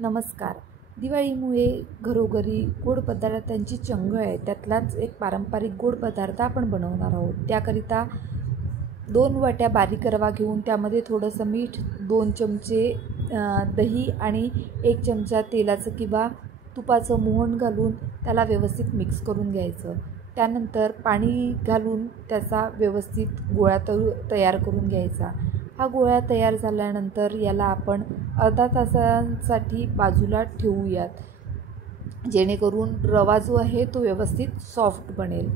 नमस्कार. दिवाळीमुळे घरोघरी गोड पदार्थांची चंगळ आहे. त्यातलाच एक पारंपरिक गोड पदार्थ आपण बनवणार आहोत. त्याकरिता 2 वाट्या बारीक रवा घेऊन त्यामध्ये थोडंसं मीठ, 2 चमचे दही आणि 1 चमचा तेलाचं किंवा तुपाचं मोहन घालून त्याला व्यवस्थित मिक्स करून घ्यायचं. त्यानंतर पाणी घालून त्याचा व्यवस्थित गोळा तयार करून घ्यायचा. हा गोळा तयार झाल्यानंतर याला आपण अर्धा तासासाठी बाजूला ठेवूयात, जेणेकरून रवा जो आहे तो व्यवस्थित सॉफ्ट बनेल.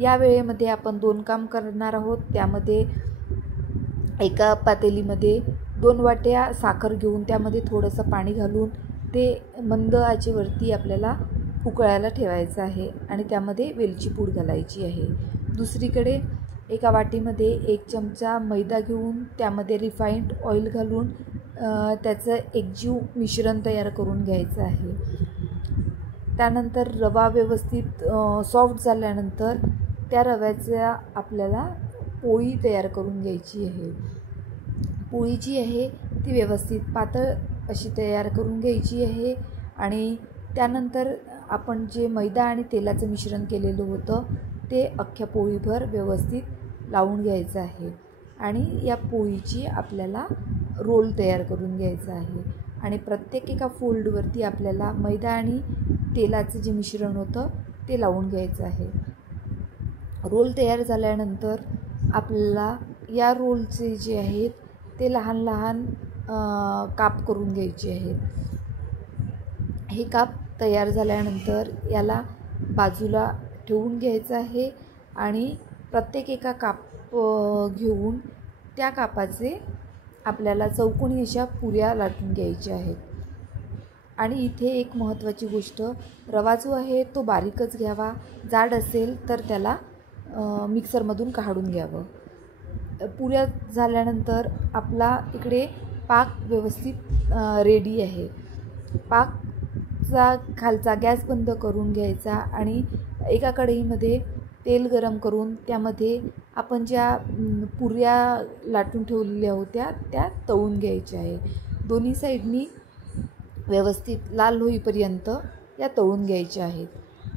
या वेळेमध्ये आपण 2 काम करणार आहोत. त्यामध्ये एका पातेलीमध्ये 2 वाट्या साखर घेऊन त्यामध्ये थोडंसं पाणी घालून ते मंद आचेवरती आपल्याला उकळायला ठेवायचं आहे आणि त्यामध्ये वेलची पूड घालायची आहे. दुसरीकडे एका वाटीमध्ये 1 चमचा मैदा घेऊन त्यामध्ये रिफाईंड ऑइल घालून त्याचं एकजीव मिश्रण तयार करून घ्यायचं आहे. त्यानंतर रवा व्यवस्थित सॉफ्ट झाल्यानंतर त्या रव्याचा आपल्याला पोळी तयार करून घ्यायची आहे. पोळी जी आहे ती व्यवस्थित पातळ अशी तयार करून घ्यायची आहे आणि त्यानंतर आपण जे मैदा आणि तेलाचं मिश्रण केलेलं होतं ते अख्ख्या पोळीभर व्यवस्थित लावून घ्यायचं आहे आणि या पोळीची आपल्याला रोल तयार करून घ्यायचा आहे आणि प्रत्येक एका फोल्डवरती आपल्याला मैदा आणि तेलाचं जे मिश्रण होतं ते लावून घ्यायचं आहे. रोल तयार झाल्यानंतर आपल्याला या रोलचे जे आहेत ते लहान लहान काप करून घ्यायचे आहेत. हे काप तयार झाल्यानंतर याला बाजूला ठेवून घ्यायचं आहे आणि प्रत्येक एका काप घेऊन त्या कापाचे आपल्याला चौकोनी अशा पुऱ्या लाटून घ्यायच्या आहेत. आणि इथे एक महत्त्वाची गोष्ट, रवा जो आहे तो बारीकच घ्यावा. जाड असेल तर त्याला मिक्सरमधून काढून घ्यावं. पुऱ्या झाल्यानंतर आपला इकडे पाक व्यवस्थित रेडी आहे. पाकचा खालचा गॅस बंद करून घ्यायचा आणि एका कढईमध्ये तेल गरम करून त्यामध्ये आपण ज्या पुऱ्या लाटून ठेवलेल्या होत्या त्या तळून घ्यायच्या आहे. दोन्ही साईडनी व्यवस्थित लाल होईपर्यंत या तळून घ्यायच्या आहेत.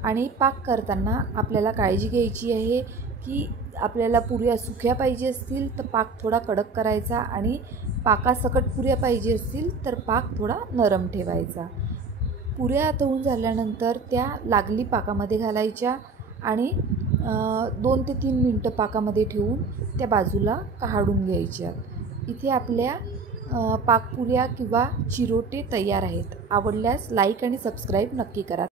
आणि पाक करताना आपल्याला काळजी घ्यायची आहे की आपल्याला पुऱ्या सुक्या पाहिजे असतील तर पाक थोडा कडक करायचा आणि पाकासकट पुऱ्या पाहिजे असतील तर पाक थोडा नरम ठेवायचा. पुऱ्या तळून झाल्यानंतर त्या लागली पाकामध्ये घालायच्या आणि 2 ते 3 मिनटं पाकामध्ये ठेवून त्या बाजूला काढून घ्यायच्या. इथे आपल्या पाकपुऱ्या किंवा चिरोटे तयार आहेत. आवडल्यास लाईक आणि सबस्क्राईब नक्की करा.